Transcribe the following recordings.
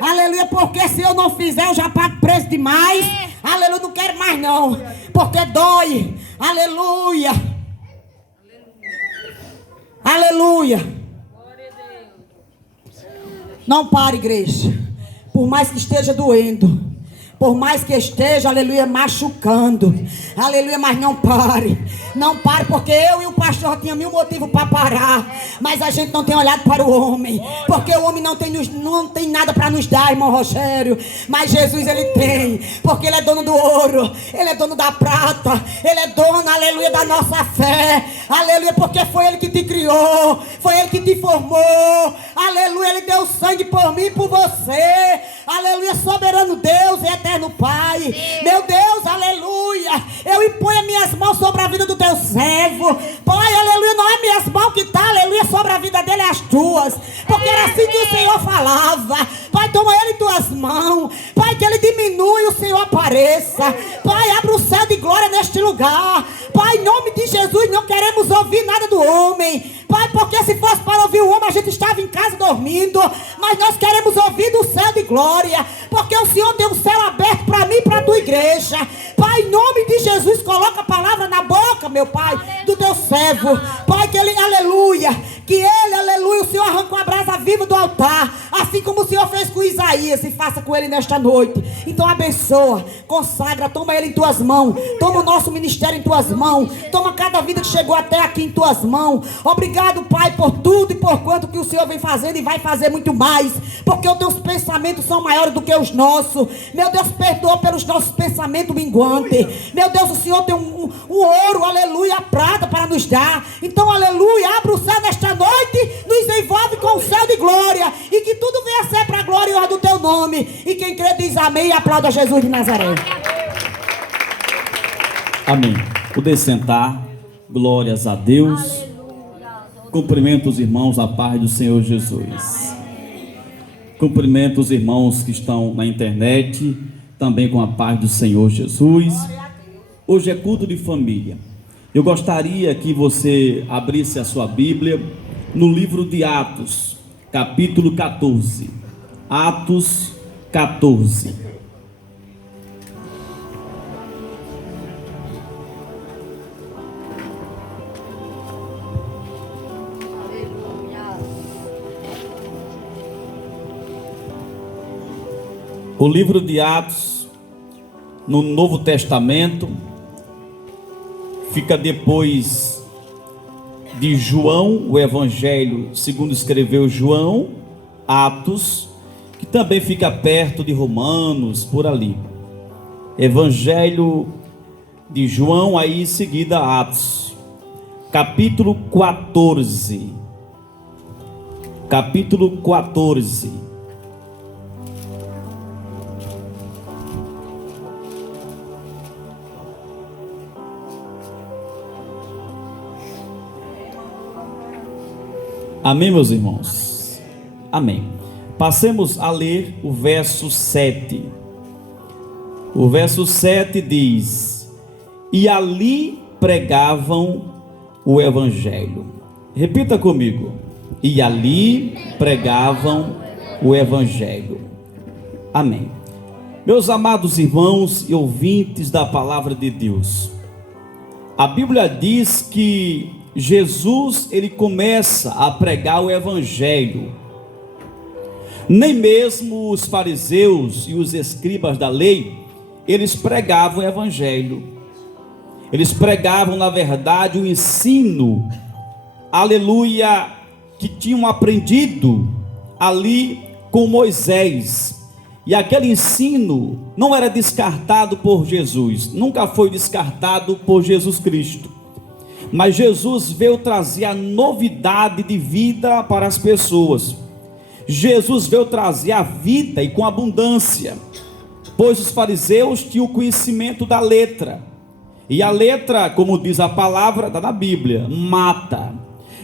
Aleluia, porque se eu não fizer, eu já pago preço demais. Aleluia, não quero mais não, porque dói. Aleluia. Aleluia. Não pare, igreja. Por mais que esteja doendo, por mais que esteja, aleluia, machucando, aleluia, mas não pare. Não pare, porque eu e o pastor tinha 1000 motivos para parar, mas a gente não tem olhado para o homem, porque o homem não tem nada para nos dar, irmão Rogério, mas Jesus ele tem, porque ele é dono do ouro, ele é dono da prata, ele é dono, aleluia, da nossa fé, aleluia, porque foi ele que te criou, foi ele que te formou, aleluia, ele deu sangue por mim e por você, aleluia, soberano Deus e eterno Pai, meu Deus, aleluia, eu imponho as minhas mãos sobre a vida do teu servo, Pai, aleluia, não é minhas mãos que está, aleluia, sobre a vida dele, é as tuas, porque era assim que o Senhor falava, Pai, toma ele em tuas mãos, Pai, que ele diminua e o Senhor apareça, Pai, abre o céu de glória neste lugar, Pai, em nome de Jesus, não queremos ouvir nada do homem, Pai, porque se fosse para ouvir o homem, a gente estava em casa dormindo, mas nós queremos ouvir do céu de glória, porque o Senhor tem um céu aberto para mim e para a tua igreja, Pai, em nome de Jesus, coloca a palavra na boca, meu Pai, do teu servo, Pai, que ele, aleluia, que ele, aleluia, o Senhor arrancou a brasa viva do altar, assim como o Senhor fez com Isaías, e faça com ele nesta noite. Então abençoa, consagra, toma ele em tuas mãos, toma o nosso ministério em tuas mãos, toma cada vida que chegou até aqui em tuas mãos. Obrigado, Pai, por tudo e por quanto que o Senhor vem fazendo e vai fazer muito mais, porque os teus pensamentos são maiores do que os nossos. Meu Deus, perdoa pelos nossos pensamentos minguantes. Meu Deus, o Senhor tem um ouro, aleluia, a prata para nos dar. Então, aleluia, abre o céu nesta noite, nos envolve com o céu de glória, e que tudo venha a ser para a glória e honra do teu nome. E quem crê diz amém e aplauda Jesus de Nazaré. Amém. Poder sentar. Glórias a Deus. Cumprimento os irmãos na paz do Senhor Jesus. Cumprimento os irmãos que estão na internet, também com a paz do Senhor Jesus. Hoje é culto de família. Eu gostaria que você abrisse a sua Bíblia no livro de Atos, capítulo 14. Atos 14. O livro de Atos, no Novo Testamento, fica depois de João, o Evangelho segundo escreveu João, Atos, que também fica perto de Romanos, por ali. Evangelho de João, aí em seguida Atos, capítulo 14. Capítulo 14. Amém, meus irmãos? Amém. Passemos a ler o verso 7. O verso 7 diz: e ali pregavam o Evangelho. Repita comigo: e ali pregavam o Evangelho. Amém. Meus amados irmãos e ouvintes da palavra de Deus, a Bíblia diz que Jesus, ele começa a pregar o Evangelho. Nem mesmo os fariseus e os escribas da lei, eles pregavam o Evangelho. Eles pregavam, na verdade, o ensino, aleluia, que tinham aprendido ali com Moisés. E aquele ensino não era descartado por Jesus, nunca foi descartado por Jesus Cristo. Mas Jesus veio trazer a novidade de vida para as pessoas. Jesus veio trazer a vida e com abundância, pois os fariseus tinham o conhecimento da letra, e a letra, como diz a palavra, está na Bíblia, mata.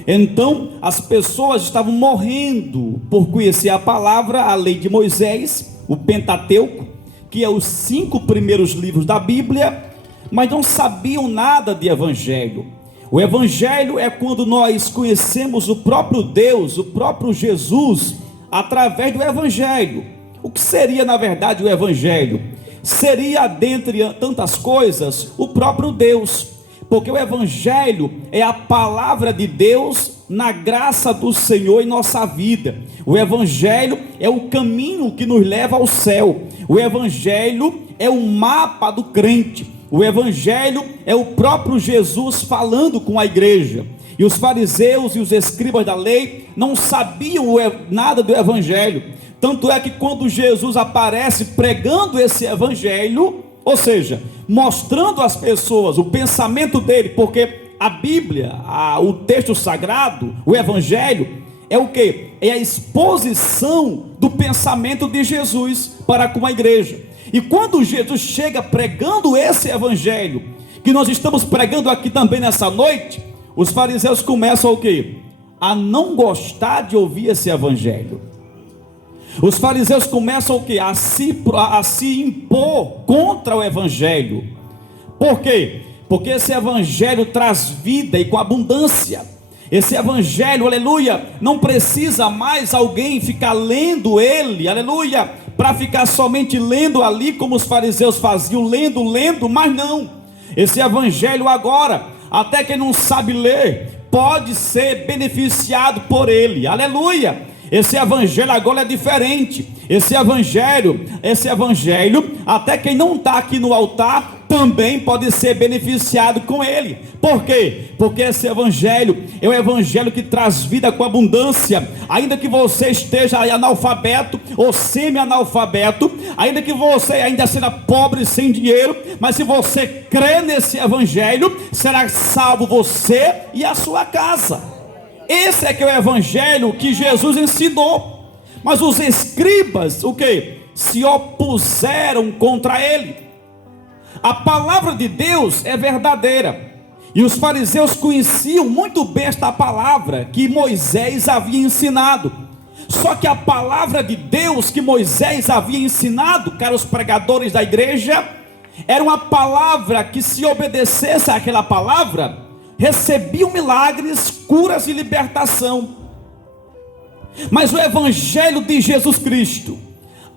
Então as pessoas estavam morrendo por conhecer a palavra, a lei de Moisés, o Pentateuco, que é os 5 primeiros livros da Bíblia, mas não sabiam nada de Evangelho. O Evangelho é quando nós conhecemos o próprio Deus, o próprio Jesus, através do Evangelho. O que seria, na verdade, o Evangelho? Seria, dentre tantas coisas, o próprio Deus, porque o Evangelho é a palavra de Deus na graça do Senhor em nossa vida. O Evangelho é o caminho que nos leva ao céu. O Evangelho é o mapa do crente. O Evangelho é o próprio Jesus falando com a igreja. E os fariseus e os escribas da lei não sabiam nada do Evangelho. Tanto é que quando Jesus aparece pregando esse Evangelho, ou seja, mostrando às pessoas o pensamento dele, porque a Bíblia, o texto sagrado, o Evangelho, é o que? É a exposição do pensamento de Jesus para com a igreja. E quando Jesus chega pregando esse Evangelho, que nós estamos pregando aqui também nessa noite, os fariseus começam o quê? A não gostar de ouvir esse Evangelho. Os fariseus começam o quê? A se impor contra o Evangelho. Por quê? Porque esse Evangelho traz vida e com abundância. Esse Evangelho, aleluia, não precisa mais alguém ficar lendo ele, aleluia, para ficar somente lendo ali como os fariseus faziam, lendo, mas não. Esse Evangelho agora, até quem não sabe ler, pode ser beneficiado por ele, aleluia. Esse Evangelho agora é diferente. Esse Evangelho, até quem não está aqui no altar, também pode ser beneficiado com ele. Por quê? Porque esse Evangelho é o Evangelho que traz vida com abundância. Ainda que você esteja analfabeto ou semi-analfabeto, ainda que você ainda seja pobre sem dinheiro, mas se você crê nesse Evangelho, será salvo você e a sua casa. Esse é que é o Evangelho que Jesus ensinou. Mas os escribas, o que? Se opuseram contra ele. A palavra de Deus é verdadeira. E os fariseus conheciam muito bem esta palavra que Moisés havia ensinado. Só que a palavra de Deus que Moisés havia ensinado, caros pregadores da igreja, era uma palavra que, se obedecesse àquela palavra, recebiam milagres, curas e libertação. Mas o Evangelho de Jesus Cristo,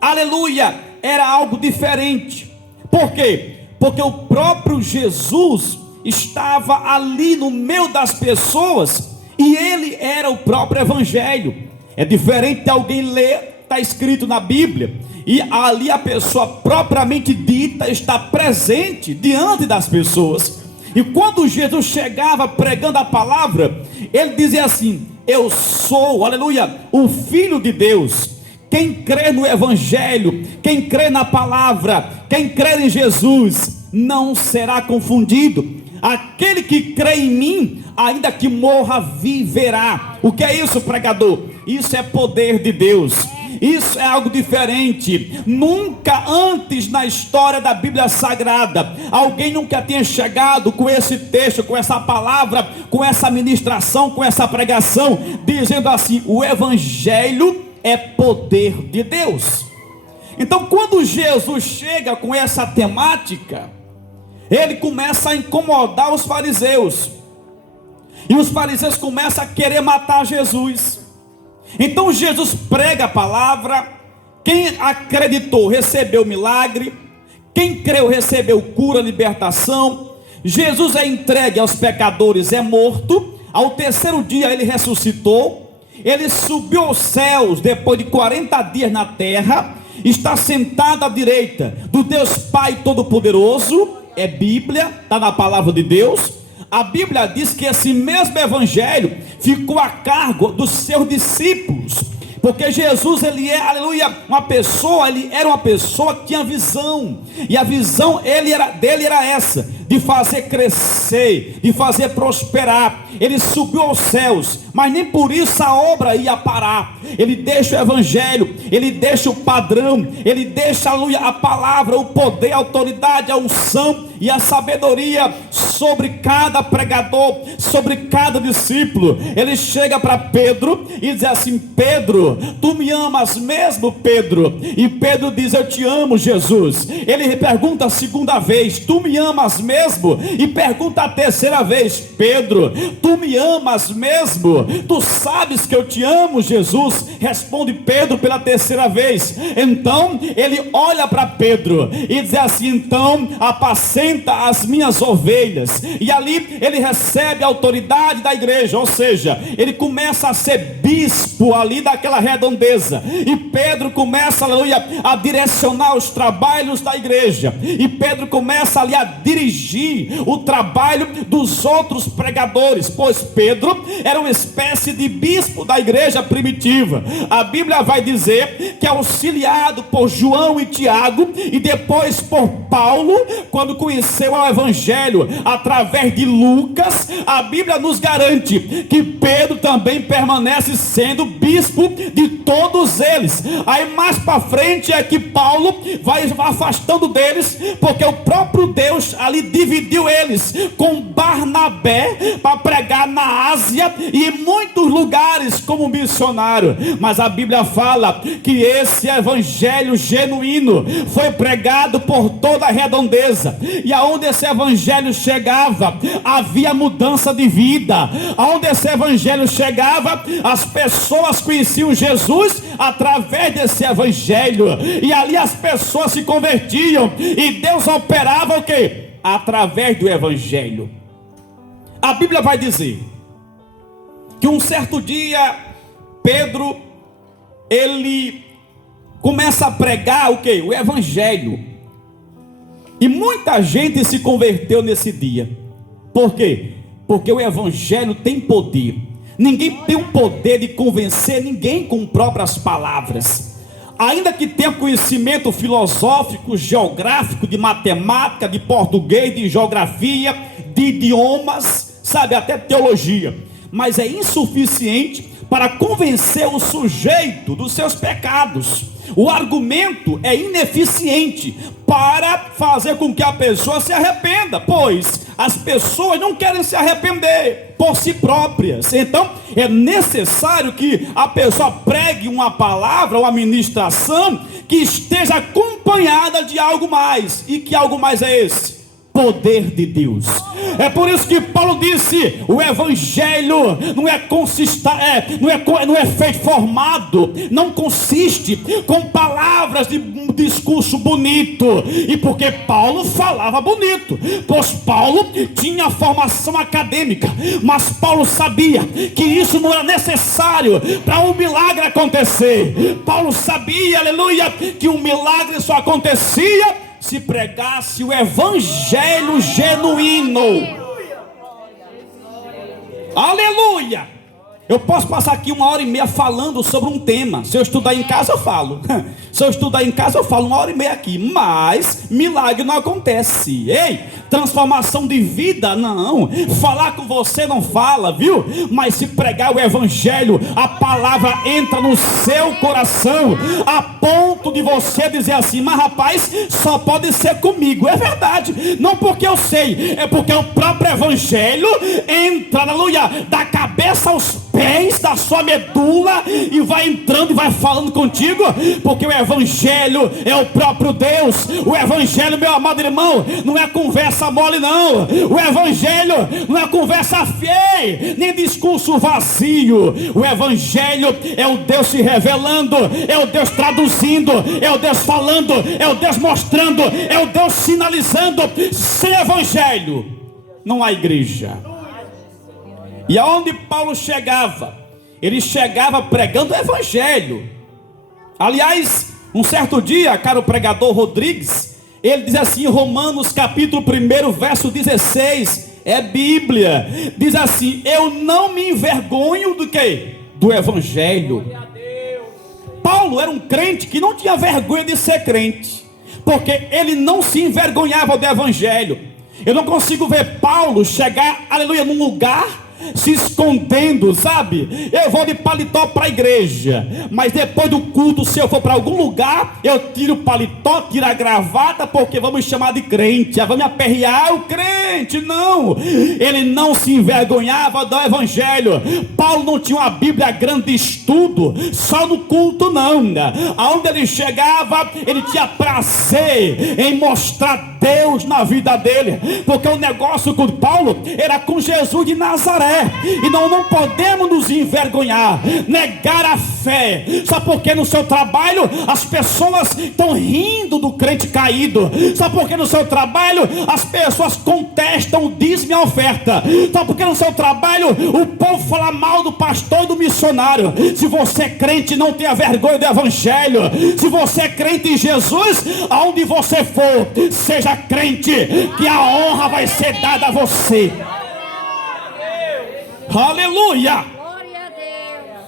aleluia, era algo diferente. Por quê? Porque o próprio Jesus estava ali no meio das pessoas, e ele era o próprio Evangelho. É diferente de alguém ler, está escrito na Bíblia, e ali a pessoa propriamente dita está presente diante das pessoas. E quando Jesus chegava pregando a palavra, ele dizia assim: eu sou, aleluia, o Filho de Deus. Quem crê no Evangelho, quem crê na palavra, quem crê em Jesus, não será confundido. Aquele que crê em mim, ainda que morra, viverá. O que é isso, pregador? Isso é poder de Deus. Isso é algo diferente. Nunca antes na história da Bíblia Sagrada alguém nunca tinha chegado com esse texto, com essa palavra, com essa ministração, com essa pregação, dizendo assim: o Evangelho é poder de Deus. Então, quando Jesus chega com essa temática, ele começa a incomodar os fariseus, e os fariseus começam a querer matar Jesus. Então Jesus prega a palavra. Quem acreditou recebeu milagre, quem creu recebeu cura, libertação. Jesus é entregue aos pecadores, é morto. Ao terceiro dia ele ressuscitou. Ele subiu aos céus depois de 40 dias na terra. Está sentado à direita do Deus Pai Todo-Poderoso. É Bíblia, está na palavra de Deus. A Bíblia diz que esse mesmo Evangelho ficou a cargo dos seus discípulos, porque Jesus, ele é, aleluia, ele era uma pessoa que tinha visão, e a visão dele era essa, de fazer crescer, de fazer prosperar. Ele subiu aos céus, mas nem por isso a obra ia parar. Ele deixa o Evangelho, ele deixa o padrão, ele deixa, aleluia, a palavra, o poder, a autoridade, a unção, e a sabedoria sobre cada pregador, sobre cada discípulo. Ele chega para Pedro e diz assim: Pedro, tu me amas mesmo, Pedro? E Pedro diz: eu te amo, Jesus. Ele pergunta a segunda vez: tu me amas mesmo? E pergunta a terceira vez: Pedro, tu me amas mesmo? Tu sabes que eu te amo, Jesus? Responde Pedro pela terceira vez. Então ele olha para Pedro e diz assim: então apacenta as minhas ovelhas. E ali ele recebe a autoridade da igreja, ou seja, ele começa a ser bispo ali daquela redondeza. E Pedro começa, aleluia, a direcionar os trabalhos da igreja. E Pedro começa ali a dirigir o trabalho dos outros pregadores, pois Pedro era uma espécie de bispo da igreja primitiva. A Bíblia vai dizer que, auxiliado por João e Tiago, e depois por Paulo, quando conheceu o evangelho através de Lucas, a Bíblia nos garante que Pedro também permanece sendo bispo de todos eles. Aí mais para frente é que Paulo vai afastando deles, porque o próprio Deus ali dividiu eles com Barnabé para pregar na Ásia e em muitos lugares como missionário. Mas a Bíblia fala que esse evangelho genuíno foi pregado por toda a redondeza, e aonde esse evangelho chegava havia mudança de vida. Aonde esse evangelho chegava, as pessoas conheciam Jesus através desse evangelho, e ali as pessoas se convertiam, e Deus operava o quê? Através do evangelho. A Bíblia vai dizer que um certo dia Pedro, ele começa a pregar o quê? O evangelho. E muita gente se converteu nesse dia. Por quê? Porque o evangelho tem poder. Ninguém tem o poder de convencer ninguém com próprias palavras. Ainda que tenha conhecimento filosófico, geográfico, de matemática, de português, de geografia, de idiomas, sabe, até teologia, mas é insuficiente para convencer o sujeito dos seus pecados. O argumento é ineficiente para fazer com que a pessoa se arrependa, pois as pessoas não querem se arrepender por si próprias. Então é necessário que a pessoa pregue uma palavra, uma ministração que esteja acompanhada de algo mais. E que algo mais é esse? Poder de Deus. É por isso que Paulo disse: o evangelho não é feito formado, não consiste com palavras de um discurso bonito. E porque Paulo falava bonito, pois Paulo tinha formação acadêmica, mas Paulo sabia que isso não era necessário para um milagre acontecer. Paulo sabia, aleluia, que um milagre só acontecia se pregasse o evangelho genuíno. Aleluia! Eu posso passar aqui 1h30 falando sobre um tema. Se eu estudar em casa eu falo. Se eu estudar em casa eu falo 1h30 aqui. Mas milagre não acontece. Ei, transformação de vida não. Falar com você não fala, viu? Mas se pregar o evangelho, a palavra entra no seu coração, a ponto de você dizer assim: mas rapaz, só pode ser comigo. É verdade. Não porque eu sei, é porque o próprio evangelho entra, aleluia, da cabeça aos pés da sua medula, e vai entrando e vai falando contigo, porque o evangelho é o próprio Deus. O evangelho, meu amado irmão, não é conversa mole não. O evangelho não é conversa feia, nem discurso vazio. O evangelho é o Deus se revelando, é o Deus traduzindo, é o Deus falando, é o Deus mostrando, é o Deus sinalizando. Sem evangelho não há igreja. E aonde Paulo chegava, ele chegava pregando o evangelho. Aliás, um certo dia, caro pregador Rodrigues, ele diz assim em Romanos capítulo 1, verso 16, é Bíblia, diz assim: eu não me envergonho do quê? Do evangelho. Paulo era um crente que não tinha vergonha de ser crente, porque ele não se envergonhava do evangelho. Eu não consigo ver Paulo chegar, aleluia, num lugar se escondendo, sabe? Eu vou de paletó para a igreja, mas depois do culto, se eu for para algum lugar, eu tiro o paletó, tiro a gravata, porque vamos chamar de crente, vamos aperrear o crente. Não, ele não se envergonhava do evangelho. Paulo não tinha uma Bíblia grande de estudo, só no culto não. Aonde ele chegava, ele tinha prazer em mostrar Deus na vida dele, porque o negócio com Paulo era com Jesus de Nazaré, e não podemos nos envergonhar, negar a fé, só porque no seu trabalho as pessoas estão rindo do crente caído, só porque no seu trabalho as pessoas contestam o dízimo e a oferta, só porque no seu trabalho o povo fala mal do pastor e do missionário. Se você é crente, não tenha vergonha do evangelho. Se você é crente em Jesus, aonde você for, seja crente, que a honra vai ser dada a você. Aleluia!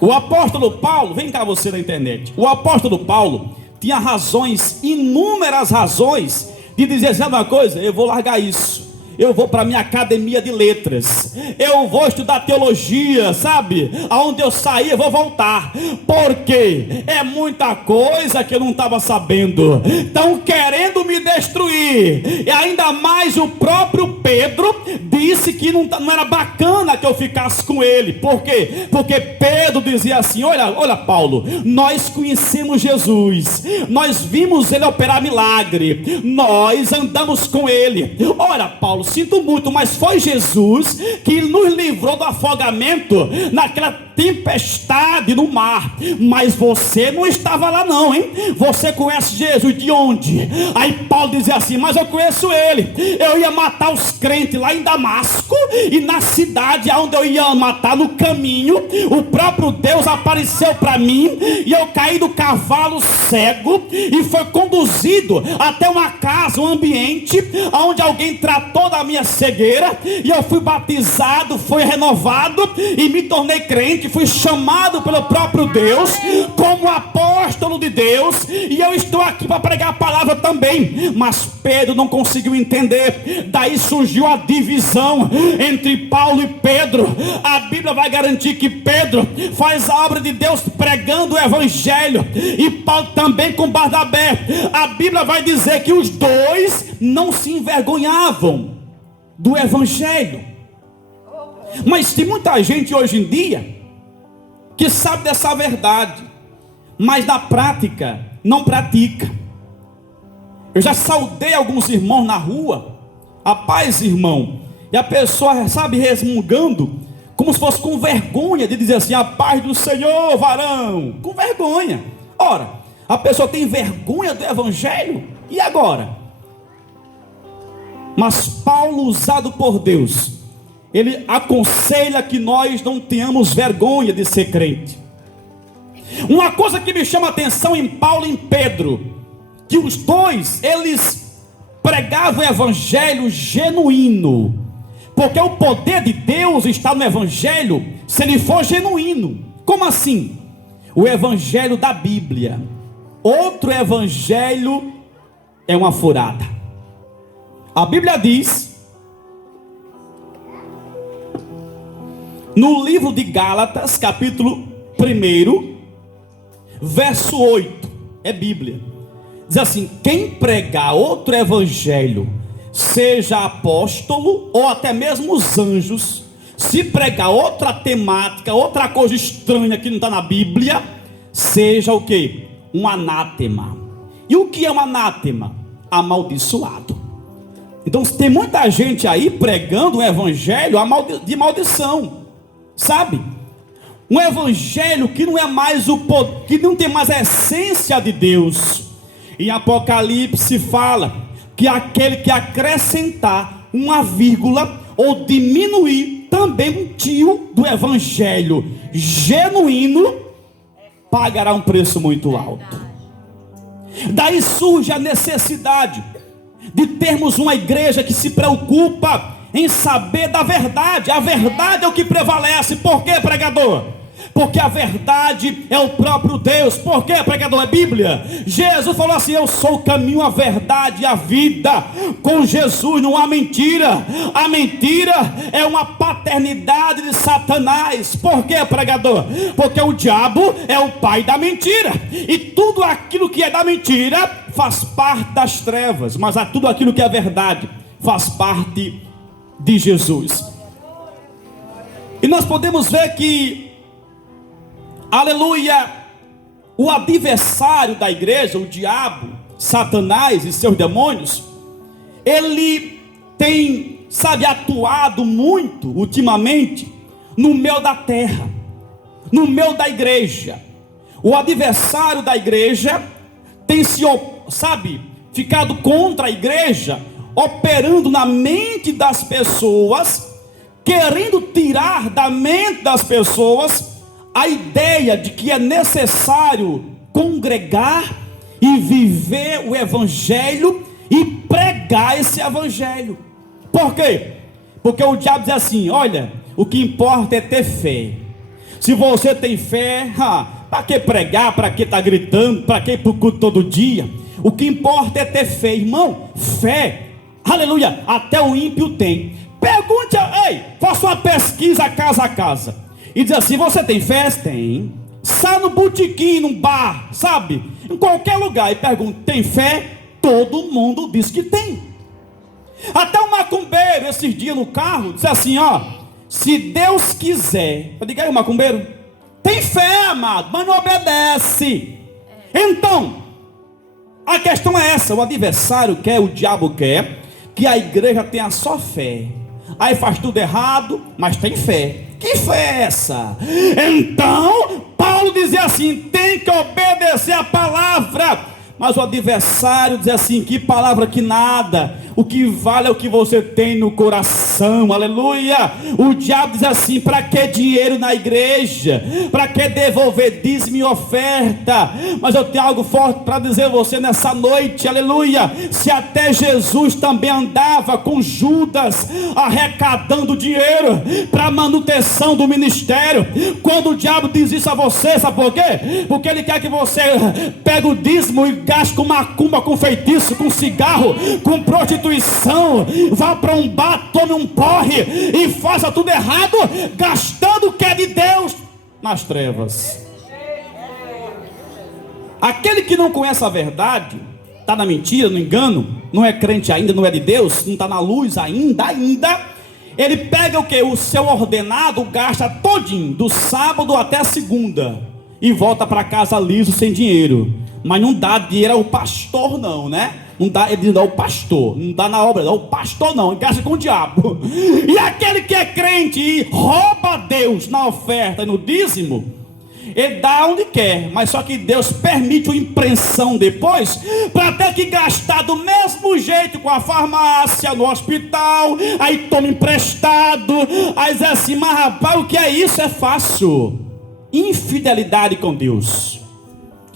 O apóstolo Paulo, vem cá você na internet. O apóstolo Paulo tinha razões, inúmeras razões, de dizer: sabe uma coisa, eu vou largar isso, eu vou para minha academia de letras, eu vou estudar teologia, sabe? Aonde eu sair eu vou voltar, porque é muita coisa que eu não estava sabendo, estão querendo me destruir. E ainda mais o próprio Pedro disse que não era bacana que eu ficasse com ele. Por quê? Porque Pedro dizia assim: olha Paulo, nós conhecemos Jesus, nós vimos ele operar milagre, nós andamos com ele. Olha Paulo, sinto muito, mas foi Jesus que nos livrou do afogamento naquela tempestade no mar, mas você não estava lá não, hein? Você conhece Jesus de onde? Aí Paulo dizia assim: mas eu conheço ele, eu ia matar os crentes lá em Damasco, e na cidade onde eu ia matar, no caminho, o próprio Deus apareceu para mim, e eu caí do cavalo cego, e foi conduzido até uma casa, um ambiente, onde alguém tratou da minha cegueira, e eu fui batizado, fui renovado, e me tornei crente, fui chamado pelo próprio Deus como apóstolo de Deus, e eu estou aqui para pregar a palavra também. Mas Pedro não conseguiu entender, daí surgiu a divisão entre Paulo e Pedro. A Bíblia vai garantir que Pedro faz a obra de Deus pregando o evangelho, e Paulo também com Barnabé. A Bíblia vai dizer que os dois não se envergonhavam do evangelho. Mas tem muita gente hoje em dia que sabe dessa verdade, mas na prática não pratica. Eu já saudei alguns irmãos na rua: a paz, irmão, e a pessoa, sabe, resmungando, como se fosse com vergonha de dizer assim: a paz do Senhor, varão, com vergonha. Ora, a pessoa tem vergonha do evangelho, e agora? Mas Paulo, usado por Deus, ele aconselha que nós não tenhamos vergonha de ser crente. Uma coisa que me chama a atenção em Paulo e em Pedro, que os dois, eles pregavam o evangelho genuíno, porque o poder de Deus está no evangelho, se ele for genuíno. Como assim? O evangelho da Bíblia. Outro evangelho é uma furada. A Bíblia diz, no livro de Gálatas, capítulo 1, verso 8, é Bíblia, diz assim: quem pregar outro evangelho, seja apóstolo ou até mesmo os anjos, se pregar outra temática, outra coisa estranha que não está na Bíblia, seja o que? Um anátema. E o que é um anátema? Amaldiçoado. Então tem muita gente aí pregando um evangelho de maldição, sabe? Um evangelho que não é mais o poder, que não tem mais a essência de Deus. Em Apocalipse fala que aquele que acrescentar uma vírgula ou diminuir também um tio do evangelho genuíno, pagará um preço muito alto. Daí surge a necessidade de termos uma igreja que se preocupa em saber da verdade. A verdade é o que prevalece. Por quê, pregador? Porque a verdade é o próprio Deus. Por quê, pregador? É Bíblia. Jesus falou assim: eu sou o caminho, a verdade e a vida. Com Jesus não há mentira. A mentira é uma paternidade de Satanás. Por quê, pregador? Porque o diabo é o pai da mentira. E tudo aquilo que é da mentira faz parte das trevas. Mas tudo aquilo que é verdade faz parte de Jesus. E nós podemos ver que, aleluia, o adversário da igreja, o diabo, Satanás e seus demônios, ele tem, atuado muito ultimamente no meio da terra, no meio da igreja. O adversário da igreja tem ficado contra a igreja, operando na mente das pessoas, querendo tirar da mente das pessoas a ideia de que é necessário congregar e viver o evangelho e pregar esse evangelho. Por quê? Porque o diabo diz assim: olha, o que importa é ter fé. Se você tem fé, para que pregar, para que estar gritando, para que ir para o culto todo dia? O que importa é ter fé, irmão. Fé, aleluia, até o ímpio tem. Pergunte, faça uma pesquisa casa a casa e diz assim: você tem fé? Tem. Sai no botequim, num bar, em qualquer lugar, e pergunta: tem fé? Todo mundo diz que tem. Até o macumbeiro, esses dias no carro, disse assim: se Deus quiser. Eu digo: aí, o macumbeiro tem fé, amado, mas não obedece. Então, a questão é essa: o adversário quer, o diabo quer que a igreja tenha só fé. Aí faz tudo errado, mas tem fé. Que fé é essa? Então, Paulo dizia assim: tem que obedecer a palavra. Mas o adversário diz assim: que palavra, que nada. O que vale é o que você tem no coração. Aleluia. O diabo diz assim: para que dinheiro na igreja? Para que devolver dízimo e oferta? Mas eu tenho algo forte para dizer a você nessa noite. Aleluia. Se até Jesus também andava com Judas arrecadando dinheiro para a manutenção do ministério, quando o diabo diz isso a você, sabe por quê? Porque ele quer que você pegue o dízimo e gaste com macumba, com feitiço, com cigarro, com prostituição, vá para um bar, tome um porre e faça tudo errado, gastando o que é de Deus nas trevas. Aquele que não conhece a verdade, está na mentira, no engano, não é crente ainda, não é de Deus, não está na luz ainda, ele pega o que? O seu ordenado, gasta todinho, do sábado até a segunda, e volta para casa liso, sem dinheiro. Mas não dá dinheiro ao pastor não, né? Não dá, ele diz: não, o pastor, não dá na obra, não, o pastor não, ele gasta com o diabo. E aquele que é crente e rouba Deus na oferta e no dízimo, ele dá onde quer, mas só que Deus permite uma impressão depois, para ter que gastar do mesmo jeito com a farmácia, no hospital, aí toma emprestado, aí diz assim: mas rapaz, o que é isso? É fácil. Infidelidade com Deus.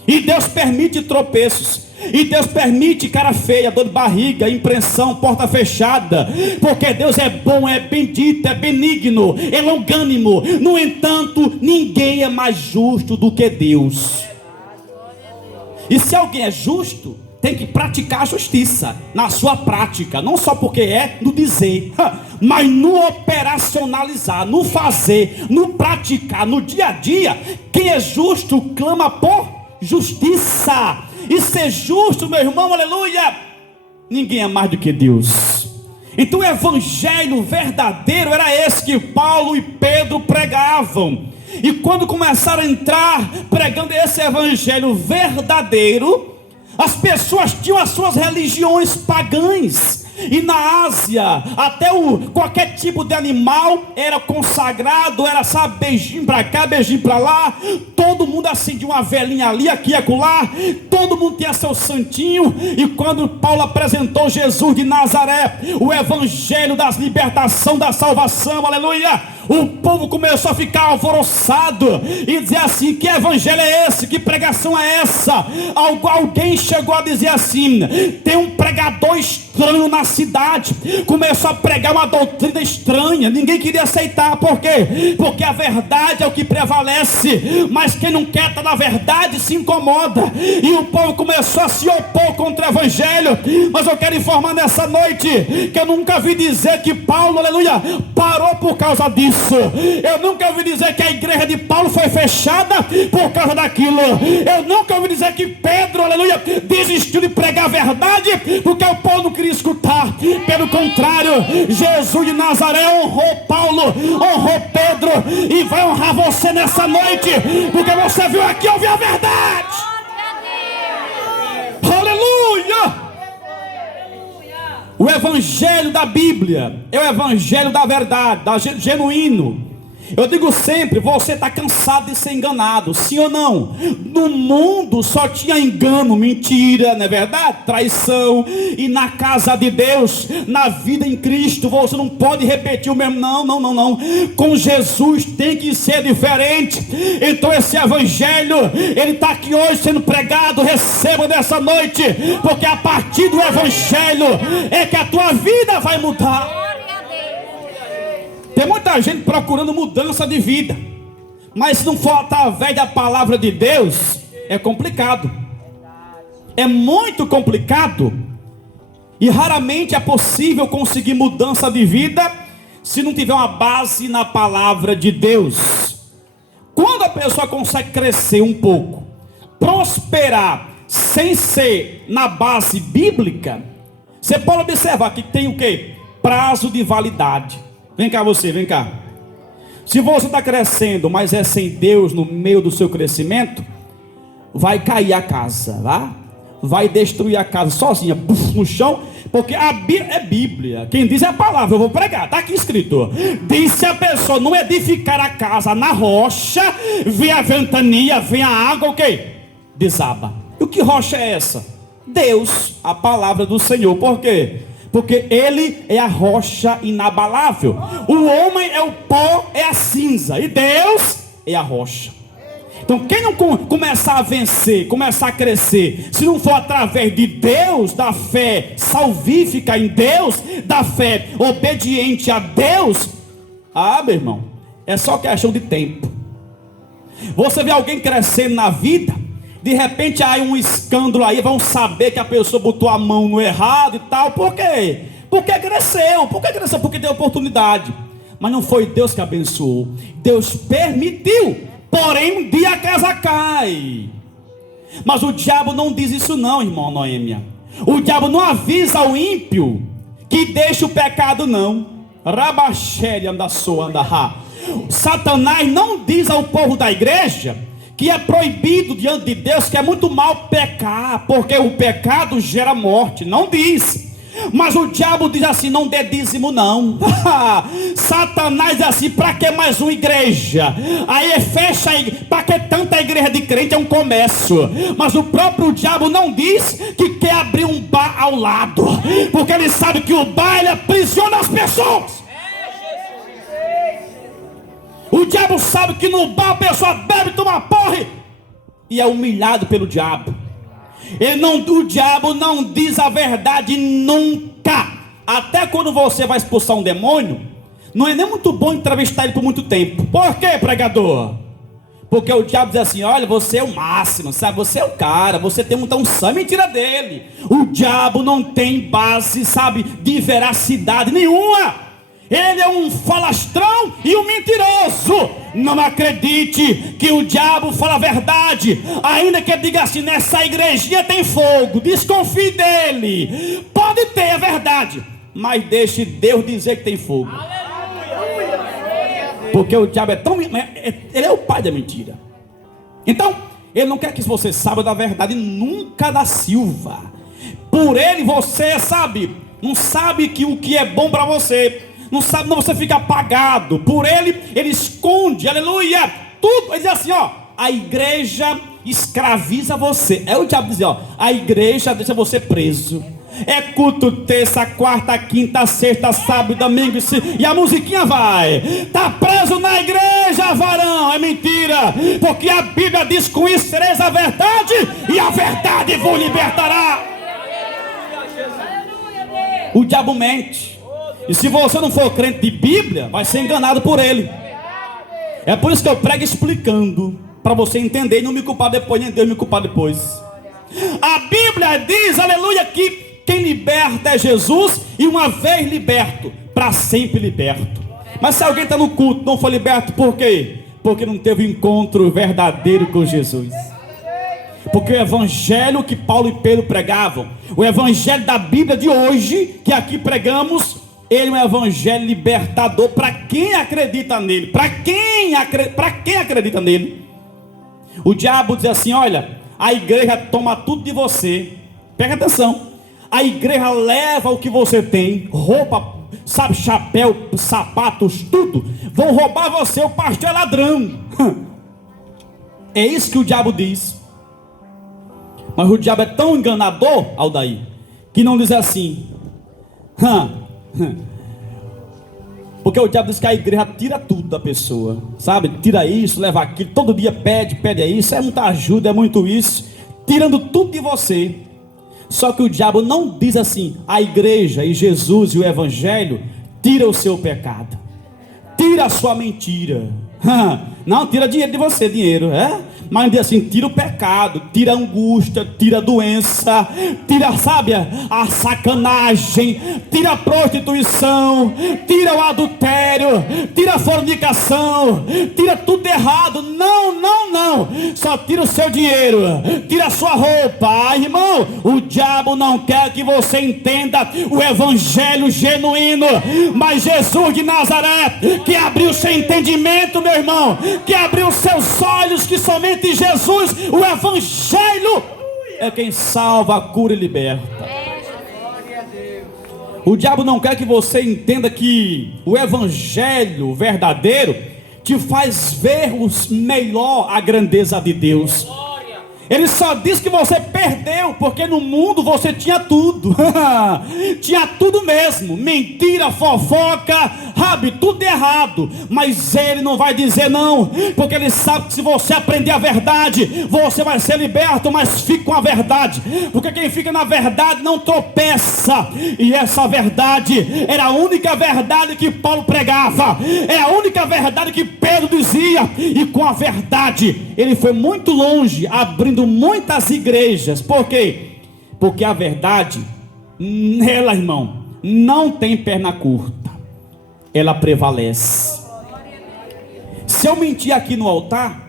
E Deus permite tropeços, e Deus permite cara feia, dor de barriga, impressão, porta fechada, porque Deus é bom, é bendito, é benigno, é longânimo. No entanto, ninguém é mais justo do que Deus. E se alguém é justo, tem que praticar a justiça na sua prática, não só porque é no dizer, mas no operacionalizar, no fazer, no praticar, no dia a dia. Quem é justo clama por justiça. E ser justo, meu irmão, aleluia, ninguém é mais do que Deus. Então o evangelho verdadeiro era esse que Paulo e Pedro pregavam. E quando começaram a entrar pregando esse evangelho verdadeiro, as pessoas tinham as suas religiões pagãs. E na Ásia, até qualquer tipo de animal era consagrado, era, beijinho para cá, beijinho para lá. Todo mundo acendia uma velinha ali, aqui e acolá. Todo mundo tinha seu santinho. E quando Paulo apresentou Jesus de Nazaré, o evangelho das libertação, da salvação, aleluia, o povo começou a ficar alvoroçado e dizer assim: que evangelho é esse? Que pregação é essa? Alguém chegou a dizer assim: tem um pregador estranho na cidade, começou a pregar uma doutrina estranha, ninguém queria aceitar. Por quê? Porque a verdade é o que prevalece, mas quem não quer estar na verdade se incomoda, e o povo começou a se opor contra o evangelho. Mas eu quero informar nessa noite que eu nunca vi dizer que Paulo, aleluia, parou por causa disso. Eu nunca ouvi dizer que a igreja de Paulo foi fechada por causa daquilo. Eu nunca ouvi dizer que Pedro, aleluia, desistiu de pregar a verdade porque o povo não queria escutar. Pelo contrário, Jesus de Nazaré honrou Paulo, honrou Pedro, e vai honrar você nessa noite, porque você viu aqui ouvir a verdade. Aleluia! O evangelho da Bíblia é o evangelho da verdade, genuíno. Eu digo sempre, você está cansado de ser enganado, sim ou não? No mundo só tinha engano, mentira, não é verdade? Traição. E na casa de Deus, na vida em Cristo, você não pode repetir o mesmo. Não. Com Jesus tem que ser diferente. Então esse evangelho, ele está aqui hoje sendo pregado. Receba nessa noite, porque a partir do evangelho é que a tua vida vai mudar. Tem muita gente procurando mudança de vida, mas se não for através da palavra de Deus, é complicado. É muito complicado. E raramente é possível conseguir mudança de vida se não tiver uma base na palavra de Deus. Quando a pessoa consegue crescer um pouco, prosperar, sem ser na base bíblica, você pode observar que tem o quê? Prazo de validade. Vem cá você, vem cá. Se você está crescendo, mas é sem Deus no meio do seu crescimento, vai cair a casa, vai destruir a casa sozinha, no chão, porque a Bíblia é Bíblia. Quem diz é a palavra, eu vou pregar, está aqui escrito. Disse a pessoa não edificar a casa na rocha, vem a ventania, vem a água, o quê? Desaba. E o que rocha é essa? Deus, a palavra do Senhor. Por quê? Porque ele é a rocha inabalável. O homem é o pó, é a cinza, e Deus é a rocha. Então quem não começar a vencer, começar a crescer, se não for através de Deus, da fé salvífica em Deus, da fé obediente a Deus, meu irmão, é só questão de tempo. Você vê alguém crescendo na vida, de repente há um escândalo aí, vão saber que a pessoa botou a mão no errado e tal. Por quê? Porque cresceu. Por que cresceu? Porque deu oportunidade. Mas não foi Deus que abençoou. Deus permitiu. Porém um dia a casa cai. Mas o diabo não diz isso não, irmão Noêmia. O diabo não avisa ao ímpio que deixa o pecado não. Rabachéria da soa da. Satanás não diz ao povo da igreja que é proibido diante de Deus, que é muito mal pecar, porque o pecado gera morte. Não diz. Mas o diabo diz assim: não dê dízimo não. Satanás diz assim: para que mais uma igreja? Aí fecha, para que tanta igreja de crente? É um comércio. Mas o próprio diabo não diz que quer abrir um bar ao lado, porque ele sabe que o bar, ele aprisiona as pessoas. O diabo sabe que no bar a pessoa bebe, toma porre e é humilhado pelo diabo. O diabo não diz a verdade nunca. Até quando você vai expulsar um demônio, não é nem muito bom entrevistar ele por muito tempo. Por quê, pregador? Porque o diabo diz assim: olha, você é o máximo, sabe? Você é o cara, você tem muita unção. É mentira dele. O diabo não tem base, sabe, de veracidade nenhuma. Ele é um falastrão e um mentiroso. Não acredite que o diabo fala a verdade, ainda que ele diga assim: nessa igrejinha tem fogo. Desconfie dele. Pode ter a verdade, mas deixe Deus dizer que tem fogo. Porque o diabo é tão... ele é o pai da mentira. Então, ele não quer que você saiba da verdade nunca da Silva. Por ele você sabe, não sabe que o que é bom para você, não sabe, não, você fica apagado. Por ele esconde, aleluia, tudo. Ele diz assim, ó: a igreja escraviza você. É o diabo dizer, ó: a igreja deixa você preso. É culto terça, quarta, quinta, sexta, sábado, domingo, e a musiquinha vai. Tá preso na igreja, varão. É mentira, porque a Bíblia diz: conhecereis a verdade, e a verdade vos libertará. O diabo mente. E se você não for crente de Bíblia, vai ser enganado por ele. É por isso que eu prego explicando, para você entender e não me culpar depois, nem Deus me culpar depois. A Bíblia diz, aleluia, que quem liberta é Jesus, e uma vez liberto, para sempre liberto. Mas se alguém está no culto e não foi liberto, por quê? Porque não teve um encontro verdadeiro com Jesus. Porque o evangelho que Paulo e Pedro pregavam, o evangelho da Bíblia de hoje, que aqui pregamos, ele é um evangelho libertador para quem acredita nele. Para quem acredita nele. O diabo diz assim: olha, a igreja toma tudo de você. Pega atenção. A igreja leva o que você tem, roupa, sabe, chapéu, sapatos, tudo. Vão roubar você, o pastor é ladrão. É isso que o diabo diz. Mas o diabo é tão enganador, Aldair, que não diz assim. Porque o diabo diz que a igreja tira tudo da pessoa, sabe? Tira isso, leva aquilo, todo dia pede isso, é muita ajuda, é muito isso, tirando tudo de você. Só que o diabo não diz assim: a igreja e Jesus e o evangelho tira o seu pecado, tira a sua mentira. Não, tira dinheiro de você, dinheiro, mas diz assim: tira o pecado, tira a angústia, tira a doença, tira, sabe, a sacanagem, tira a prostituição, tira o adultério, tira a fornicação, tira tudo errado. Não, só tira o seu dinheiro, tira a sua roupa. Irmão, o diabo não quer que você entenda o evangelho genuíno, mas Jesus de Nazaré, que abriu seu entendimento, meu irmão, que abriu seus olhos, que somente Jesus, o evangelho, é quem salva, cura e liberta. O diabo não quer que você entenda que o evangelho verdadeiro te faz ver melhor a grandeza de Deus. Ele só diz que você perdeu, porque no mundo você tinha tudo. Tinha tudo mesmo. Mentira, fofoca, tudo errado. Mas ele não vai dizer não, porque ele sabe que se você aprender a verdade, você vai ser liberto. Mas fique com a verdade, porque quem fica na verdade não tropeça. E essa verdade era a única verdade que Paulo pregava, é a única verdade que Pedro dizia. E com a verdade ele foi muito longe, abrindo muitas igrejas. Por quê? Porque a verdade, ela, irmão, não tem perna curta, ela prevalece. Se eu mentir aqui no altar,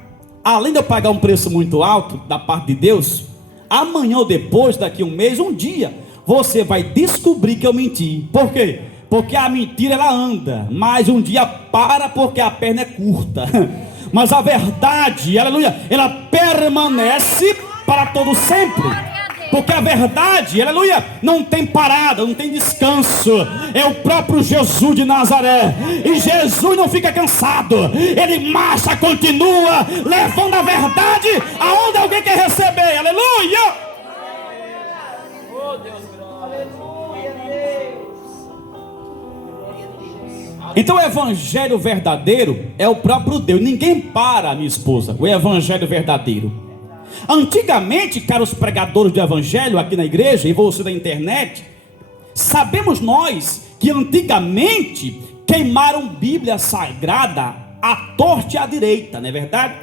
além de eu pagar um preço muito alto da parte de Deus, amanhã ou depois, daqui a um mês, um dia, você vai descobrir que eu menti. Por quê? Porque a mentira ela anda, mas um dia para, porque a perna é curta. Mas a verdade, aleluia, ela permanece para todo sempre. Porque a verdade, aleluia, não tem parada, não tem descanso. É o próprio Jesus de Nazaré. E Jesus não fica cansado, ele marcha, continua levando a verdade aonde alguém quer receber. Aleluia. Oh, Deus, aleluia, Deus. Então o evangelho verdadeiro é o próprio Deus. Ninguém para, minha esposa, o evangelho verdadeiro. Antigamente, caros pregadores do evangelho aqui na igreja, e você da internet, sabemos nós que antigamente queimaram Bíblia sagrada à torta e à direita, não é verdade?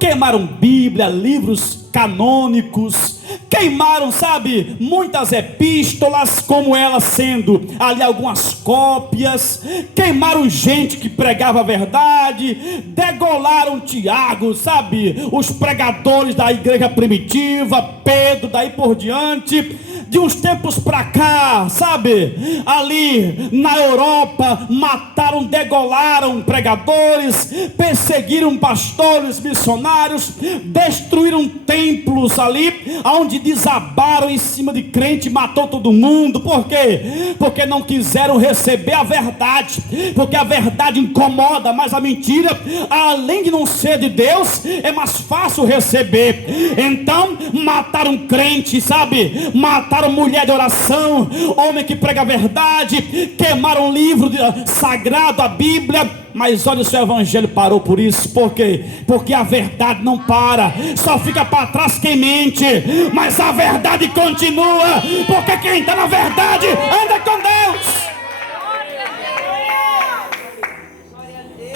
Queimaram Bíblia, livros canônicos, queimaram, sabe, muitas epístolas, como elas sendo ali algumas cópias, queimaram gente que pregava a verdade, degolaram Tiago, sabe, os pregadores da igreja primitiva, Pedro, daí por diante. De uns tempos para cá, sabe, ali na Europa, mataram, degolaram pregadores, perseguiram pastores, missionários, destruíram templos ali, onde desabaram em cima de crente, matou todo mundo. Por quê? Porque não quiseram receber a verdade, porque a verdade incomoda, mas a mentira, além de não ser de Deus, é mais fácil receber. Então, mataram crente, sabe, mataram mataram mulher de oração, homem que prega a verdade, queimaram um livro sagrado, a Bíblia. Mas olha, o seu evangelho parou por isso. Por quê? Porque a verdade não para, só fica para trás quem mente, mas a verdade continua, porque quem está na verdade anda com Deus.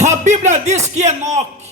A Bíblia diz que Enoque,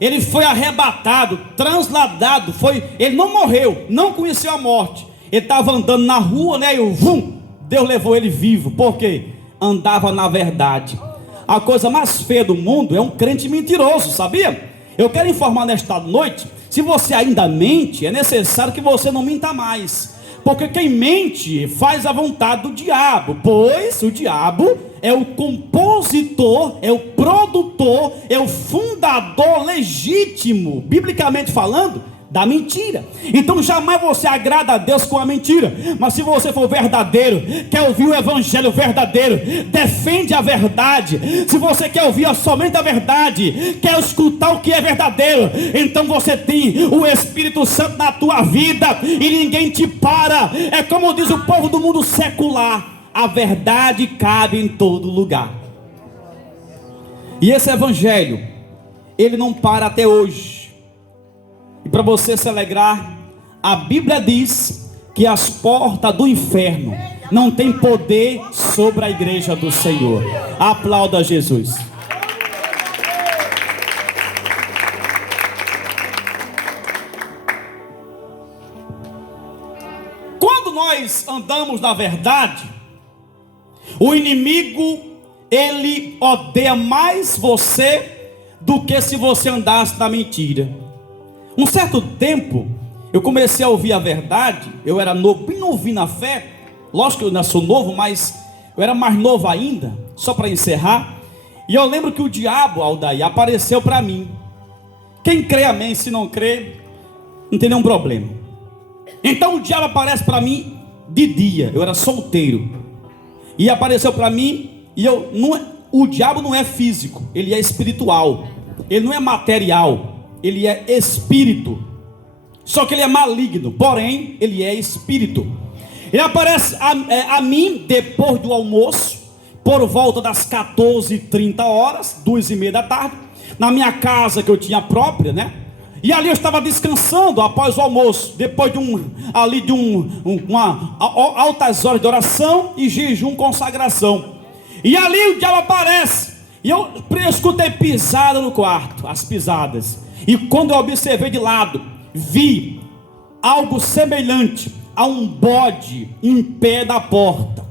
ele foi arrebatado, transladado, ele não morreu, não conheceu a morte. Ele estava andando na rua, né? E Deus levou ele vivo. Por quê? Andava na verdade. A coisa mais feia do mundo é um crente mentiroso, sabia? Eu quero informar nesta noite, se você ainda mente, é necessário que você não minta mais. Porque quem mente faz a vontade do diabo, pois o diabo é o compositor, é o produtor, é o fundador legítimo, biblicamente falando, da mentira. Então jamais você agrada a Deus com a mentira. Mas se você for verdadeiro, quer ouvir o evangelho verdadeiro, defende a verdade, se você quer ouvir somente a verdade, quer escutar o que é verdadeiro, então você tem o Espírito Santo na tua vida e ninguém te para. É como diz o povo do mundo secular: a verdade cabe em todo lugar. E esse evangelho, ele não para até hoje. E para você se alegrar, a Bíblia diz que as portas do inferno não têm poder sobre a igreja do Senhor. Aplauda Jesus. Quando nós andamos na verdade, o inimigo, ele odeia mais você do que se você andasse na mentira. Um certo tempo, eu comecei a ouvir a verdade. Eu era novo, bem novinho na fé. Lógico que eu ainda sou novo, mas eu era mais novo ainda. Só para encerrar. E eu lembro que o diabo, Aldair, apareceu para mim. Quem crê, amém. Se não crê, não tem nenhum problema. Então o diabo aparece para mim de dia. Eu era solteiro. E apareceu para mim. E o diabo não é físico, ele é espiritual. Ele não é material, ele é espírito. Só que ele é maligno, porém ele é espírito. Ele aparece a mim depois do almoço, por volta das 14h30, 2h30 da tarde, na minha casa que eu tinha própria, né? E ali eu estava descansando após o almoço, depois de altas horas de oração e jejum, consagração. E ali o diabo aparece, e eu escutei pisada no quarto, as pisadas. E quando eu observei de lado, vi algo semelhante a um bode em pé da porta.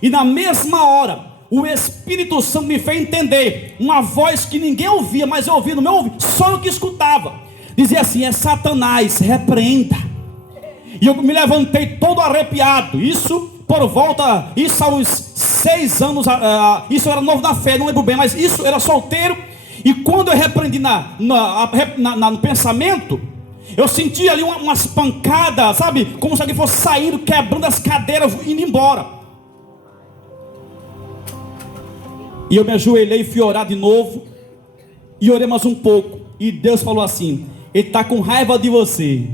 E na mesma hora, o Espírito Santo me fez entender uma voz que ninguém ouvia, mas eu ouvia no meu ouvido, só eu que escutava. Dizia assim: é Satanás, repreenda. E eu me levantei todo arrepiado. Isso há uns 6 anos, isso eu era novo na fé, não lembro bem, mas isso era solteiro. E quando eu repreendi no pensamento, eu senti ali umas pancadas, sabe? Como se alguém fosse saindo, quebrando as cadeiras, indo embora. E eu me ajoelhei e fui orar de novo. E orei mais um pouco. E Deus falou assim: Ele está com raiva de você,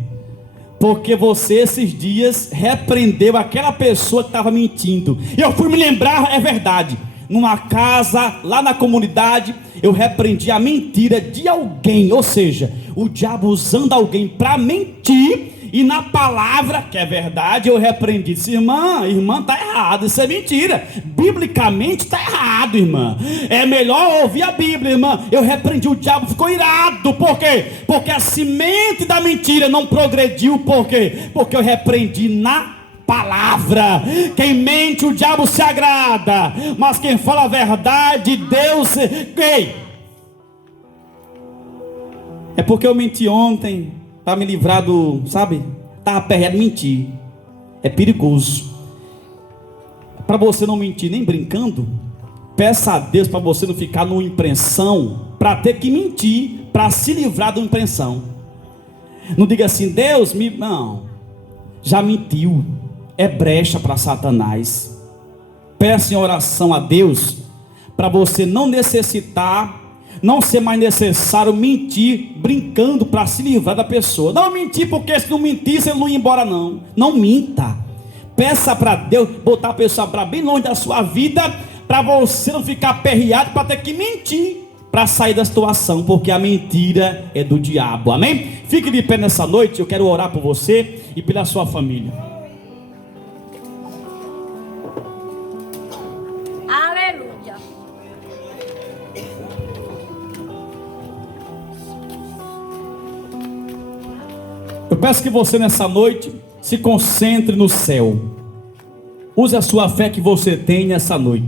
porque você esses dias repreendeu aquela pessoa que estava mentindo. E eu fui me lembrar, é verdade, numa casa, lá na comunidade, eu repreendi a mentira de alguém. Ou seja, o diabo usando alguém para mentir. E na palavra, que é verdade, eu repreendi. Disse: irmã, está errado, isso é mentira. Biblicamente está errado, irmã. É melhor ouvir a Bíblia, irmã. Eu repreendi, o diabo ficou irado. Por quê? Porque a semente da mentira não progrediu. Por quê? Porque eu repreendi na palavra. Quem mente, o diabo se agrada. Mas quem fala a verdade, Deus... Ei! É porque eu menti ontem para me livrar do, sabe? Estava perreado mentir. É perigoso. Para você não mentir nem brincando, peça a Deus para você não ficar numa impressão, para ter que mentir, para se livrar de uma impressão. Não diga assim: Deus me... Não, já mentiu. É brecha para Satanás. Peça em oração a Deus para você não necessitar, não ser mais necessário mentir brincando para se livrar da pessoa. Não mentir, porque se não mentisse ele não ia embora. Não minta, peça para Deus botar a pessoa para bem longe da sua vida, para você não ficar aperreado, para ter que mentir para sair da situação, porque a mentira é do diabo, amém? Fique de pé nessa noite, eu quero orar por você e pela sua família. Aleluia. Eu peço que você nessa noite se concentre no céu. Use a sua fé que você tem nessa noite.